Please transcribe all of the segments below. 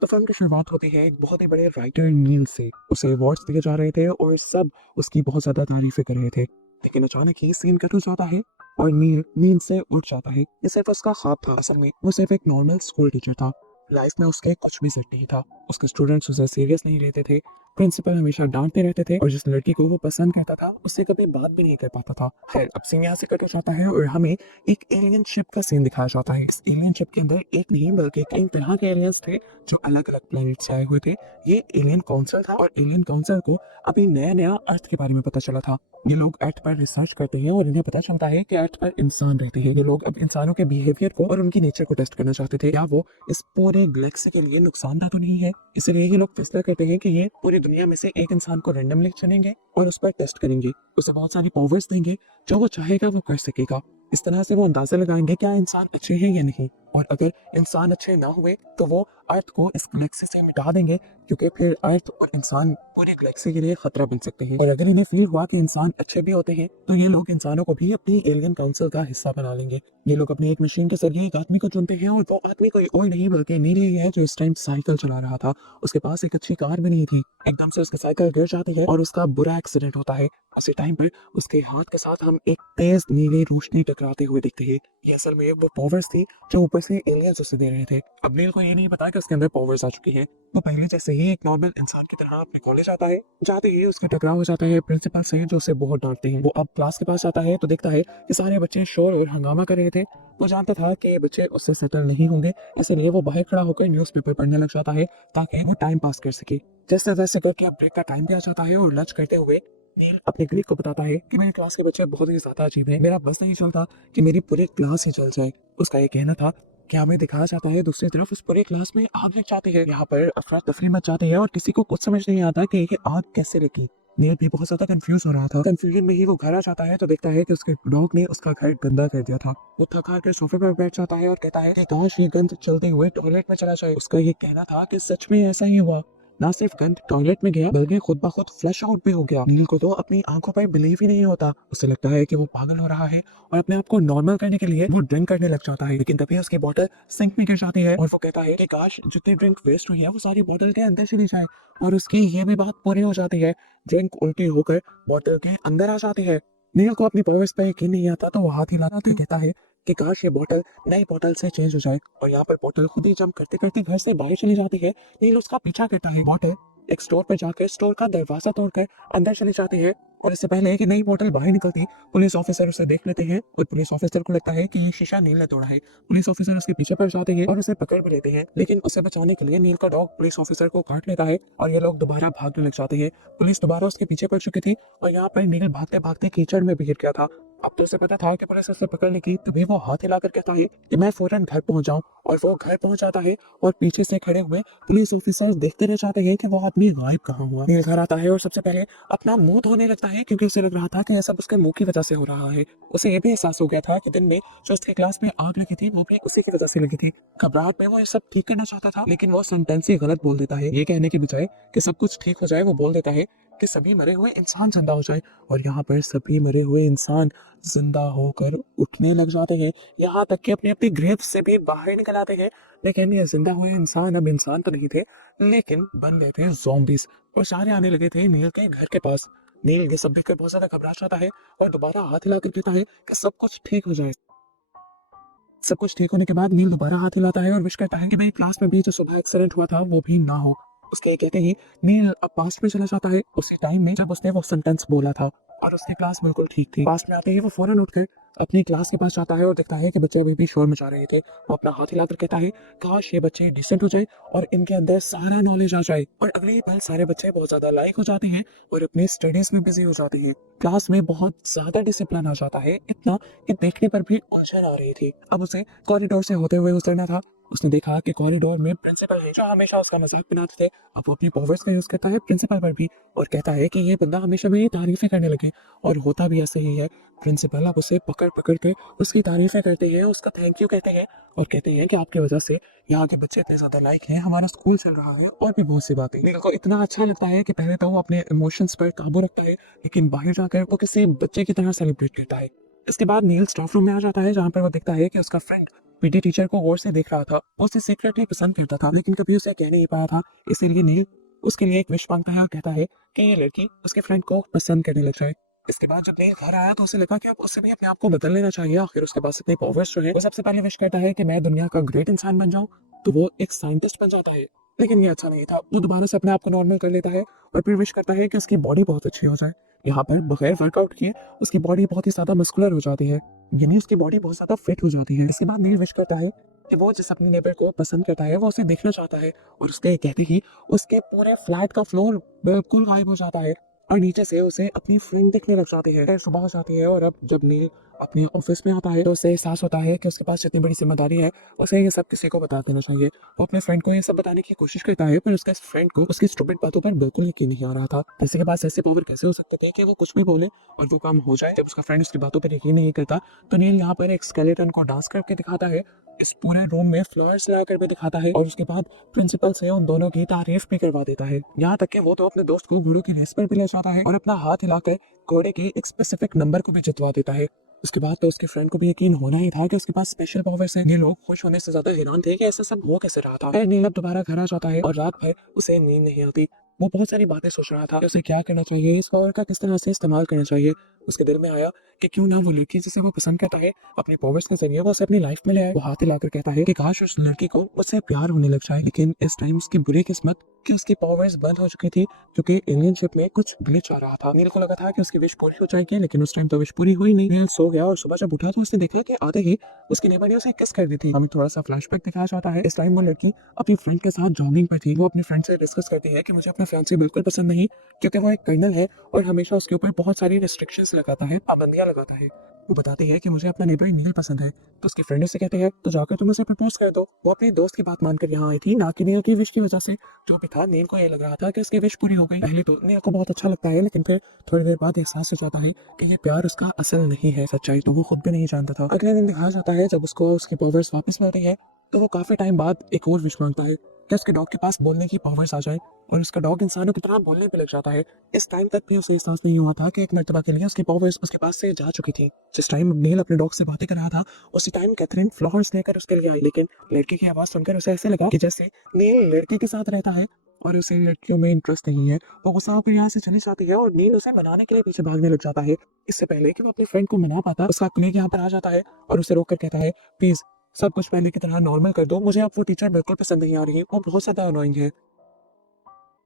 तो फिल्म की शुरुआत होती है एक बहुत ही बड़े राइटर नील से। उसे अवार्ड्स दिए जा रहे थे और सब उसकी बहुत ज्यादा तारीफें कर रहे थे, लेकिन अचानक ही सीन कट हो जाता है और नील नींद से उठ जाता है। ये सिर्फ उसका ख्वाब था, असल में वो सिर्फ एक नॉर्मल स्कूल टीचर था। लाइफ में उसके कुछ भी सेट नहीं था, उसके स्टूडेंट्स उसे सीरियस नहीं लेते थे, प्रिंसिपल हमेशा डांटते रहते थे और जिस लड़की को वो पसंद करता था उससे कभी बात भी नहीं कर पाता था। खैर, अब सीन यहाँ से कट हो जाता है और हमें एक एलियन शिप का सीन दिखाया जाता है। इस एलियन शिप के अंदर एक नहीं बल्कि कई तरह के एलियंस थे जो अलग अलग प्लेनेट से आए हुए थे। ये एलियन काउंसिल था और एलियन काउंसिल को अभी नया नया अर्थ के बारे में पता चला था। ये लोग अर्थ पर रिसर्च करते हैं और इन्हें पता चलता है कि अर्थ पर इंसान रहते हैं। ये लोग अब इंसानों के बिहेवियर को और उनकी नेचर को टेस्ट करना चाहते थे, या वो इस पूरे गैलेक्सी के लिए नुकसानदायक तो नहीं है। इसलिए ये लोग फैसला करते हैं कि ये पूरी दुनिया में से एक इंसान को रैंडमली चुनेंगे और उस पर टेस्ट करेंगे, उसे बहुत सारी पावर्स देंगे, जो वो चाहेगा वो कर सकेगा। इस तरह से वो अंदाजा लगाएंगे क्या इंसान अच्छे हैं या नहीं, और अगर इंसान अच्छे ना हुए तो वो अर्थ को इस गैलेक्सी से मिटा देंगे, क्योंकि फिर अर्थ और इंसान पूरी गैलेक्सी के लिए खतरा बन सकते हैं। और अगर इन्हें फील हुआ कि इंसान अच्छे भी होते हैं तो ये लोग इंसानों को भी अपनी एलियन काउंसिल का हिस्सा बना लेंगे। ये लोग अपनी एक मशीन के जरिए एक आदमी को चुनते हैं और वो आदमी कोई और नहीं बल्कि नील ही है, जो इस टाइम साइकिल चला रहा था। उसके पास एक अच्छी कार भी नहीं थी। एकदम से उसकी साइकिल गिर जाती है और उसका बुरा एक्सीडेंट होता है। उसी टाइम पर उसके हाथ के साथ हम एक तेज नीली रोशनी टकराते हुए दिखते हैं। ये असल में वो पावर्स थी जो ऊपर से एलियंस उसे दे रहे थे। अब नील को ये नहीं पता कि उसके अंदर पावर्स आ चुकी हैं। वो पहले जैसे ही एक नॉर्मल इंसान की तरह अपने कॉलेज आता है, जाते ही उसका टकराव हो जाता है प्रिंसिपल से, जो उसे बहुत डांटते हैं। वो अब क्लास के पास आता है तो देखता है कि सारे बच्चे शोर और हंगामा कर रहे थे। वो जानता था कि ये बच्चे उससे सेटल नहीं होंगे, इसलिए वो बाहर खड़ा होकर न्यूज़पेपर पढ़ने लग जाता है ताकि वो टाइम पास कर सके। जैसे तैसे करके अब ब्रेक का टाइम भी आ जाता है और लंच करते हुए नील अपने कलीग को बताता है कि मेरे क्लास के बच्चे बहुत ही ज्यादा अजीब हैं, मेरा बस नहीं चलता कि मेरी पूरी क्लास ही जल जाए। उसका ये कहना था कि हमें दिखाया जाता है दूसरी तरफ उस पूरी क्लास में आग लग जाती है। यहाँ पर अफरा तफरी मच जाती है और किसी को कुछ समझ नहीं आता कि ये आग कैसे लगी। नील भी बहुत ज्यादा कंफ्यूज हो रहा था। कंफ्यूजन में ही वो घर आ जाता है तो देखता है कि उसके डॉग ने उसका घर गंदा कर दिया था। वो थक हार के सोफे पर बैठ जाता है और कहता है कि काश ये गंद चलते हुए टॉयलेट में चला जाए। उसका ये कहना था कि सच में ऐसा ही हुआ। ना सिर्फ गंद टॉयलेट में गया बल्कि खुद ब खुद फ्लश आउट भी हो गया। नील को तो अपनी आंखों पर बिलीव ही नहीं होता। उसे लगता है कि वो पागल हो रहा है और अपने आप को नॉर्मल करने के लिए वो ड्रिंक करने लग जाता है, लेकिन तभी उसकी बोतल सिंक में गिर जाती है और वो कहता है कि काश जितनी ड्रिंक वेस्ट हुई है वो सारी बोतल के अंदर चली जाए। और उसकी ये भी बात पूरी हो जाती है। ड्रिंक उल्टी होकर बोतल के अंदर आ जाती है। नील को अपनी पावर्स पर यकीन नहीं आता तो वो हाथ हिलाता कहता है कि काश ये बोतल नई बोतल से चेंज हो जाए। और यहाँ पर बोतल खुद ही जंप करते करते घर से बाहर चली जाती है। नील उसका पीछा करता है। बोतल एक स्टोर पर जाकर स्टोर का दरवाजा तोड़कर अंदर चली जाती है और इससे पहले कि नई बोतल बाहर निकलती, पुलिस ऑफिसर उसे देख लेते हैं और पुलिस ऑफिसर को लगता है कि ये शीशा नील ने तोड़ा है। पुलिस ऑफिसर उसके पीछे पड़ जाते हैं और उसे पकड़ भी लेते हैं, लेकिन उसे बचाने के लिए नील का डॉग पुलिस ऑफिसर को काट लेता है और ये लोग दोबारा भागने लग जाते हैं। पुलिस दोबारा उसके पीछे पड़ चुकी थी और यहाँ पर नील भागते भागते कीचड़ में भी गिर गया था। अब तो उसे पता था कि पुलिस उसे पकड़ने की, तभी वो हाथ हिलाकर कहता है कि मैं फौरन घर पहुंच जाऊं। और वो घर पहुंच जाता है और पीछे से खड़े हुए पुलिस ऑफिसर देखते रह जाते हैं कि वो आदमी गायब कहाँ हुआ। नील घर आता है और सबसे पहले अपना मुंह धोने लगता है, क्योंकि उसे लग रहा था कि ऐसा उसके मुंह की वजह से हो रहा है। उसे ये भी एहसास हो गया था कि दिन में जो उसकी क्लास में आग लगी थी वो भी उसी की वजह से लगी थी। घबराहट में वो ये सब ठीक करना चाहता था, लेकिन वो सेंटेंस ही गलत बोल देता है। ये कहने के बजाय कि सब कुछ ठीक हो जाए, वो बोल देता है कि सभी मरे हुए इंसान जिंदा हो जाए। और यहाँ पर सभी मरे हुए इंसान जिंदा होकर उठने लग जाते हैं, यहाँ तक कि अपनी अपनी ग्रेव से भी बाहर निकल आते हैं। लेकिन ये जिंदा हुए इंसान अब इंसान तो नहीं थे, लेकिन बन गए थे ज़ॉम्बीज और सारे आने लगे थे नील के घर के पास। नील ये सब देखकर बहुत ज्यादा घबरा जाता है और दोबारा हाथ हिला कर कहता है कि सब कुछ ठीक हो जाए। सब कुछ ठीक होने के बाद नील दोबारा हाथ हिलाता है और विश करता है कि मेरी क्लास में भी जो सुबह एक्सीडेंट हुआ था वो भी ना हो। उसके कहते ही नील अब पास्ट में चला जाता है, उसी टाइम में जब उसने वो सेंटेंस बोला था, और उसकी क्लास बिल्कुल ठीक थी। पास्ट में आते ही वो फौरन उठकर अपनी क्लास के पास जाता है और देखता है कि बच्चे अभी भी शोर मचा रहे थे। वो अपना हाथ हिलाकर कहता है काश ये बच्चे डिसेंट हो जाए और इनके अंदर सारा नॉलेज आ जाए। और अगले ही पल सारे बच्चे बहुत ज्यादा लाइक हो जाते हैं और अपनी स्टडीज में बिजी हो जाते हैं। क्लास में बहुत ज्यादा डिसिप्लिन आ जाता है, इतना कि देखने पर भी उलझन आ रही थी। अब उसे कॉरिडोर से होते हुए उतरना था। उसने देखा कि कॉरिडोर में प्रिंसिपल है जो हमेशा उसका मजाक बनाते थे। अब वो अपनी पावर्स का यूज करता है प्रिंसिपल पर भी और कहता है कि ये बंदा हमेशा मेरी तारीफें करने लगे, और होता भी ऐसे ही है। प्रिंसिपल अब उसे पकड़ पकड़ के उसकी तारीफें करते हैं, उसका थैंक यू कहते हैं और कहते हैं कि आपकी वजह से यहाँ के बच्चे इतने ज्यादा लाइक हैं, हमारा स्कूल चल रहा है और भी बहुत सी बातें। नील को इतना अच्छा लगता है कि पहले तो वो अपने इमोशंस पर काबू रखता है, लेकिन बाहर जाकर वो किसी बच्चे की तरह सेलिब्रेट करता है। इसके बाद नील स्टाफ रूम में आ जाता है जहाँ पर वो देखता है कि उसका फ्रेंड पीटी टीचर को गौर से देख रहा था। वो उसे सीक्रेटली पसंद करता था लेकिन कभी उसे कह नहीं पाया था। इसीलिए नील उसके लिए एक विश मांगता है और कहता है कि ये लड़की उसके फ्रेंड को पसंद करने लग जाए। इसके बाद जब नील घर आया तो उसे लगा कि अब उसे भी अपने आप को बदल लेना चाहिए। आखिर उसके पास इतने पावर्स जो है। वो सबसे पहले विश करता है कि मैं दुनिया का ग्रेट इंसान बन जाऊं, तो वो एक साइंटिस्ट बन जाता है। लेकिन ये अच्छा नहीं था। वो दोबारा से अपने आप को नॉर्मल कर लेता है और फिर विश करता है कि उसकी बॉडी बहुत अच्छी हो जाए। यहाँ पर बगैर वर्कआउट किए उसकी बॉडी बहुत ही ज्यादा मस्कुलर हो जाती है, यानी उसकी बॉडी बहुत ज्यादा फिट हो जाती है। इसके बाद नील विश करता है कि वो जिस अपने नेबर को पसंद करता है वो उसे देखना चाहता है, और उसके कहते ही उसके पूरे फ्लैट का फ्लोर बिल्कुल गायब हो जाता है और नीचे से उसे अपनी फ्रेंड दिखने लग जाती है। फिर सुबह हो जाती है और अब जब नील अपने ऑफिस में आता है तो उसे एहसास होता है कि उसके पास जितनी बड़ी जिम्मेदारी है उसे ये सब किसी को बता देना चाहिए। वो अपने फ्रेंड को ये सब बताने की कोशिश करता है पर उसके फ्रेंड को उसकी स्टूपिड बातों पर बिल्कुल यकीन नहीं आ रहा था। किसी के पास ऐसे पावर कैसे हो सकते थे कि वो कुछ भी बोले और वो काम हो जाए। जब उसका फ्रेंड उसकी बातों पर यकीन नहीं करता तो नील यहाँ पर एक स्केलेटन को डांस करके दिखाता है, इस पूरे रूम में फ्लावर्स लगा कर भी दिखाता है और उसके बाद प्रिंसिपल से उन दोनों की तारीफ भी करवा देता है। यहाँ तक कि वो तो अपने दोस्त को घोड़ों की रेस पर भी ले जाता है और अपना हाथ हिलाकर घोड़े के एक स्पेसिफिक नंबर को भी जितवा देता है। उसके बाद तो उसके फ्रेंड को भी यकीन होना ही था कि उसके पास स्पेशल पावर्स है। ये लोग खुश होने से ज्यादा हैरान थे कि ऐसा सब हो कैसे रहा था। फिर नील अब दोबारा घर आ जाता है और रात भर उसे नींद नहीं आती। वो बहुत सारी बातें सोच रहा था कि उसे क्या करना चाहिए, इस पावर का किस तरह से इस्तेमाल करना चाहिए। उसके दिल में आया कि क्यों ना वो लड़की जिसे वो पसंद करता है अपने पावर्स के जरिए वो उसे अपनी लाइफ में ले आए। वो हाथ हिलाकर कहता है कि काश उस लड़की को उससे प्यार होने लग जाए। लेकिन इस टाइम उसकी बुरी किस्मत कि उसकी पावर्स बंद हो चुकी थी क्योंकि एलियनशिप में कुछ ग्लिच आ रहा था। नील को लगा था कि उसकी विश पूरी हो जाएगी लेकिन उस टाइम तो विश पूरी हुई नहीं। नील सो गया और सुबह जब उठा तो उसने देखा कि आते ही उसकी नेबर ने उसे किस कर दी थी। हमें थोड़ा सा फ्लैशबैक दिखाया जाता है। इस टाइम वो लड़की अपनी फ्रेंड के साथ जॉगिंग पर थी। वो अपनी फ्रेंड से डिस्कस करती है कि मुझे अपना फियांसे बिल्कुल पसंद नहीं क्योंकि वो एक कर्नल है और हमेशा उसके ऊपर बहुत सारी रिस्ट्रिक्शंस लगाता है, पाबंदियां लगाता है। वो बताती है कि मुझे अपना नेबर नील पसंद है। तो उसकी फ्रेंड से कहते हैं तो जाकर तुम उसे प्रपोज कर दो। वो अपने दोस्त की बात मानकर यहाँ आई थी, ना कि नील की विश की वजह से। जो भी था नील को ये लग रहा था कि उसकी विश पूरी हो गई। पहले तो नील को बहुत अच्छा लगता है लेकिन फिर थोड़ी देर बाद एहसास हो जाता है कि ये प्यार उसका असल नहीं है, सच्चाई तो वो खुद भी नहीं जानता था। अगले दिन दिखाया जाता है जब उसको उसकी पावर्स वापस मिलती है तो वो काफी टाइम बाद एक और विश मांगता है कि उसके डॉग के पास बोलने की पावर्स आ जाए और उसका डॉग इंसानों की तरह बोलने पे लग जाता है। इस टाइम तक भी उसे एहसास नहीं हुआ था कि एक मर्तबा के लिए उसकी पावर्स उसके पास से जा चुकी थी। जिस टाइम नील अपने डॉग से बातें कर रहा था उसी टाइम कैथरीन फ्लावर्स लेकर उसके लिए आई, लेकिन लड़की की आवाज सुनकर उसे ऐसे लगा कि जैसे नील लड़की के साथ रहता है और उसे लड़कियों में इंटरेस्ट नहीं है। वो गुस्सा होकर यहाँ से चली जाती है और नील उसे मनाने के लिए पीछे भागने लग जाता है। इससे पहले कि वो अपने फ्रेंड को मना पाता उसका कलीग यहाँ पर आ जाता है और उसे रोककर कहता है प्लीज सब कुछ पहले की तरह नॉर्मल कर दो, मुझे अब वो टीचर बिल्कुल पसंद नहीं आ रही है, वो बहुत ज्यादा अनोइंग है,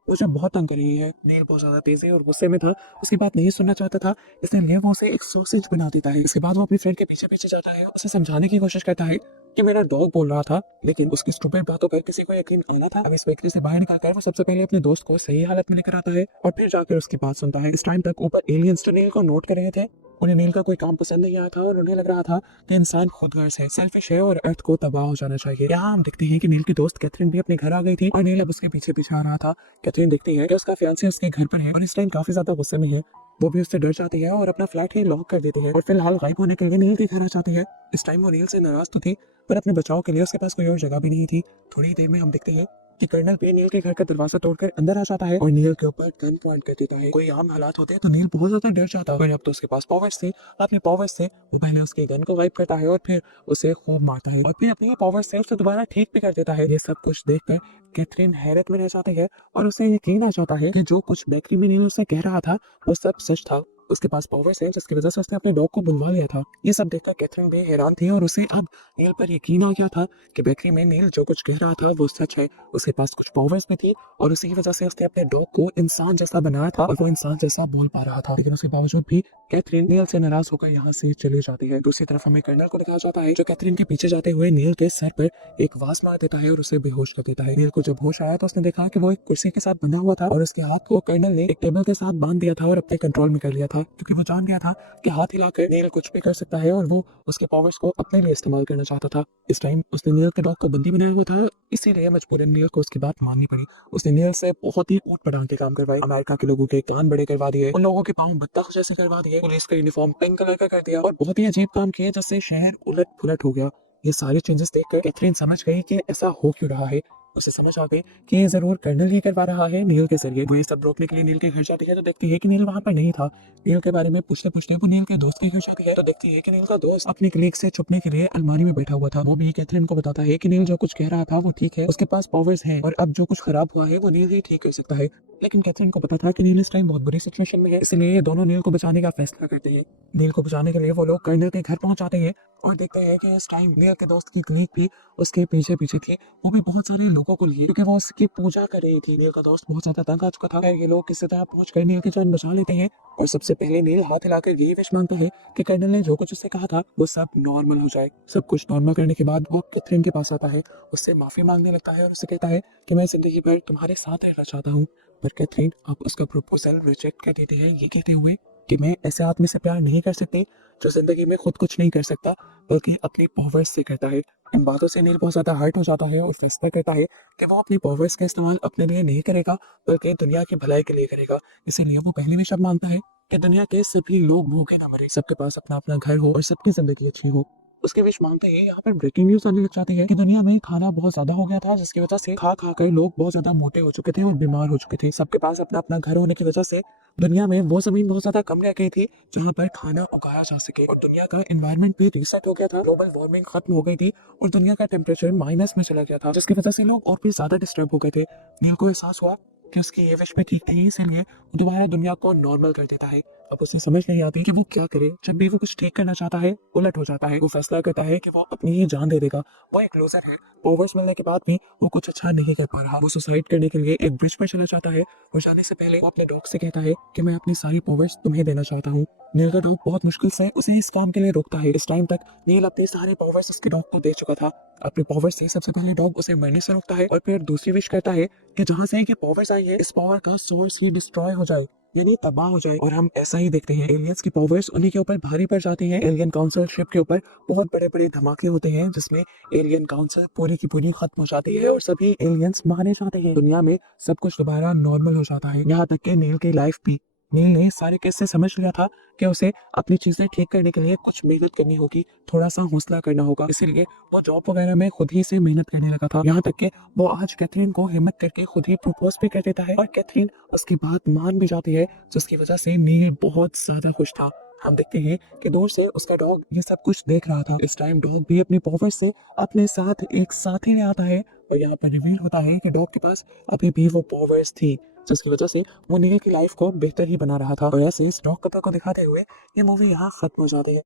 मुझे बहुत तंग कर रही है। नील बहुत ज्यादा तेजी और गुस्से में था, उसकी बात नहीं सुनना चाहता था, इसलिए वो उसे एक सॉसेज बना देता है। इसके बाद वो अपनी फ्रेंड के पीछे पीछे जाता है, उसे समझाने की कोशिश करता है कि मेरा डॉग बोल रहा था, लेकिन उसकी स्टूपिड बातों पर किसी को यकीन आना था। अब इस बेकरी से बाहर निकलकर वो सबसे पहले अपने दोस्त को सही हालत में लेकर आता है और फिर जाकर उसकी बात सुनता है। इस टाइम तक ऊपर एलियंस तो नील को नोट कर रहे थे। उन्हें नील का कोई काम पसंद नहीं आया था और उन्हें लग रहा था कि इंसान खुदगर्ज है, सेल्फिश है और अर्थ को तबाह हो जाना चाहिए। यहाँ हम देखते हैं कि नील की दोस्त कैथरीन भी अपने घर आ गई थी और नील अब उसके पीछे पीछे आ रहा था। कैथरीन देखती है कि उसका फियांसे उसके घर पर है और इस टाइम काफी ज्यादा गुस्से में है। वो भी उससे डर जाती है और अपना फ्लैट ही लॉक कर देती है और फिलहाल गायब होने के लिए नील के घर आ जाती है। इस टाइम वो नील से नाराज तो थी पर अपने बचाव के लिए उसके पास कोई और जगह भी नहीं थी। थोड़ी देर में हम देखते हैं कि कर्नल पे नील के घर का दरवाजा तोड़कर अंदर आ जाता है और नील के ऊपर गन पॉइंट कर देता है। कोई आम हालात होते तो नील बहुत ज्यादा डर जाता, पर अब तो उसके पास पावर्स थे। अपने पावर्स से वो पहले उसके गन को वाइप करता है और फिर उसे खूब मारता है और फिर अपने पावर्स से उसे दोबारा ठीक भी कर देता है। ये सब कुछ देखकर कैथरीन हैरत में रह जाती है और उसे यकीन आ जाता है कि जो कुछ बेकरी में नील उसे कह रहा था वो सब सच था। उसके पास पावर्स है जिसकी वजह से उसने अपने डॉग को बुलवा लिया था। ये सब देखकर कैथरीन भी हैरान थी और उसे अब नील पर यकीन आ गया था कि बेकरी में नील जो कुछ कह रहा था वो सच है। उसके पास कुछ पावर्स भी थी और उसी की वजह से उसने अपने डॉग को इंसान जैसा बनाया था और वो इंसान जैसा बोल पा रहा था। लेकिन उसके बावजूद भी कैथरीन नील से नाराज होकर यहाँ से चली जाती है। दूसरी तरफ हमें कर्नल को दिखाया जाता है जो कैथरीन के पीछे जाते हुए नील के सर पर एक वास मार देता है और उसे बेहोश कर देता है। नील को जब होश आया तो उसने देखा कि वो एक कुर्सी के साथ बंधा हुआ था और उसके हाथ को कर्नल ने एक टेबल के साथ बांध दिया था और अपने कंट्रोल में कर लिया था, क्योंकि वो जान गया था कि हाथ हिलाकर नील कुछ भी कर सकता है और वो उसके पावर्स को अपने लिए इस्तेमाल करना चाहता था। इस टाइम उसने नील के डॉग को बंदी बनाया हुआ था, इसीलिए मजबूरन नील को उसकी बात माननी पड़ी। उसने नील से बहुत ही ऊट पटांग के काम करवाए, अमेरिका के लोगों के कान बड़े करवा दिए, उन लोगों के पाँव बत्तख जैसे करवा दिए, पुलिस का यूनिफॉर्म पिंक कलर का कर दिया और बहुत ही अजीब काम किए जिससे शहर उलट पुलट हो गया। ये सारे चेंजेस देखकर कैथरीन समझ गई कि ऐसा हो क्यों रहा है। उसे समझ आ गई कि ये जरूर कर्नल ही करवा रहा है नील के जरिए। वो ये सब रोकने के लिए नील के घर जाती है तो देखती है कि नील वहां पर नहीं था। नील के बारे में पूछते पूछते वो नील के दोस्त के घर जाती है तो देखती है कि नील का दोस्त अपने कलीग से छुपने के लिए अलमारी में बैठा हुआ था। वो भी कैथरीन को बताता है कि नील जो कुछ कह रहा था वो ठीक है, उसके पास पावर्स हैं और अब जो कुछ खराब हुआ है वो नील ही ठीक कर सकता है। लेकिन कैथरीन को पता था कि नील इस टाइम बहुत बुरी सिचुएशन में है, इसलिए ये दोनों नील को बचाने का फैसला करते हैं। नील को बचाने के लिए वो लोग कर्नल के घर पहुंच जाते हैं और देखते हैं कि इस टाइम नील के दोस्त की कलीग भी उसके पीछे पीछे थी। वो भी बहुत सारे लोगों को लिए क्योंकि वो उसकी पूजा कर रही थी। नील का दोस्त बहुत ज्यादा तंग आ चुका था। ये लोग किसी तरह पहुंच कर नील की जान बचा लेते हैं और सबसे पहले नील हाथ हिलाकर यही विश मांगता है कि कर्नल ने जो कुछ उससे कहा था वो सब नॉर्मल हो जाए। सब कुछ नॉर्मल करने के बाद वो कैथरीन के पास आता है, उससे माफी मांगने लगता है और उससे कहता है कि मैं जिंदगी भर तुम्हारे साथ रहना चाहता हूँ। पर कैथरीन अब उसका प्रपोजल रिजेक्ट कर देती है, ये कहते हुए कि मैं ऐसे आदमी से प्यार नहीं कर सकती जो जिंदगी में खुद कुछ नहीं कर सकता बल्कि अपनी पावर्स से करता है। इन बातों से नील बहुत ज्यादा हर्ट हो जाता है और फैसला करता है कि वो अपनी पावर्स का इस्तेमाल अपने लिए नहीं करेगा बल्कि दुनिया की भलाई के लिए करेगा। इसीलिए वो पहले भी शब्द मानता है कि दुनिया के सभी लोग भूखे ना मरे, सबके पास अपना अपना घर हो और सबकी जिंदगी अच्छी हो। उसके विश मांगते ही यहाँ पर ब्रेकिंग न्यूज आने लग जाती है कि दुनिया में खाना बहुत ज्यादा हो गया था जिसकी वजह से खा खा कर लोग बहुत ज्यादा मोटे हो चुके थे और बीमार हो चुके थे। सबके पास अपना अपना घर होने की वजह से दुनिया में वो जमीन बहुत ज्यादा कम रह गई थी जहाँ पर खाना उगाया जा सके और दुनिया का एनवायरनमेंट भी रीसेट हो गया था। ग्लोबल वार्मिंग खत्म हो गई थी और दुनिया का टेम्परेचर माइनस में चला गया था जिसकी वजह से लोग और भी ज्यादा डिस्टर्ब हो गए थे। नील को एहसास हुआ कि उसकी ये विश भी ठीक थी, इसीलिए वो दोबारा दुनिया को नॉर्मल कर देता है। अब उसे समझ नहीं आती कि वो क्या करे। जब भी वो कुछ ठीक करना चाहता है उलट हो जाता है। वो फैसला करता है कि वो अपनी ही जान दे देगा। वो एक लूजर है, पावर्स मिलने के बाद भी वो कुछ अच्छा नहीं कर पा रहा। वो सुसाइड करने के लिए एक ब्रिज पर चला जाता है और जाने से पहले वो अपने डॉग से कहता है कि मैं अपनी सारी पावर्स तुम्हें देना चाहता हूँ। नील का डॉग बहुत मुश्किल से उसे इस काम के लिए रोकता है। इस टाइम तक नील अपनी सारी पावर्स उसके डॉग को दे चुका था। अपनी पावर्स से सबसे पहले डॉग उसे मरने से रोकता है और फिर दूसरी विश करता है कि जहाँ से ये पावर्स आई है इस पावर का सोर्स ही डिस्ट्रॉय हो जाए, यानी तबाह हो जाए। और हम ऐसा ही देखते हैं, एलियंस की पावर्स उन्हीं के ऊपर भारी पड़ जाती है। एलियन काउंसिल शिप के ऊपर बहुत बड़े बड़े धमाके होते हैं जिसमें एलियन काउंसिल पूरी की पूरी खत्म हो जाती है और सभी एलियंस मारे जाते हैं। दुनिया में सब कुछ दोबारा नॉर्मल हो जाता है, यहाँ तक कि नील की लाइफ भी। नील ने सारे केस से समझ लिया था कि उसे अपनी चीजें ठीक करने के लिए कुछ मेहनत करनी होगी, थोड़ा सा हौसला करना होगा। इसीलिए वो जॉब वगैरह में खुद ही से मेहनत करने लगा था। यहाँ तक कि वो आज कैथरीन को हिम्मत करके खुद ही प्रपोज भी कर देता है और कैथरीन उसकी बात मान भी जाती है जिसकी वजह से नील बहुत ज्यादा खुश था। हम देखते हैं कि दूर से उसका डॉग ये सब कुछ देख रहा था। इस टाइम डॉग भी अपनी पावर्स से अपने साथ एक साथी ले आता है और यहाँ पर रिवील होता है कि डॉग के पास अभी भी वो पावर्स थी जिसकी वजह से वो नील की लाइफ को बेहतर ही बना रहा था। और ऐसे इस डॉग कपल को दिखाते हुए ये मूवी यहाँ खत्म हो जाती है।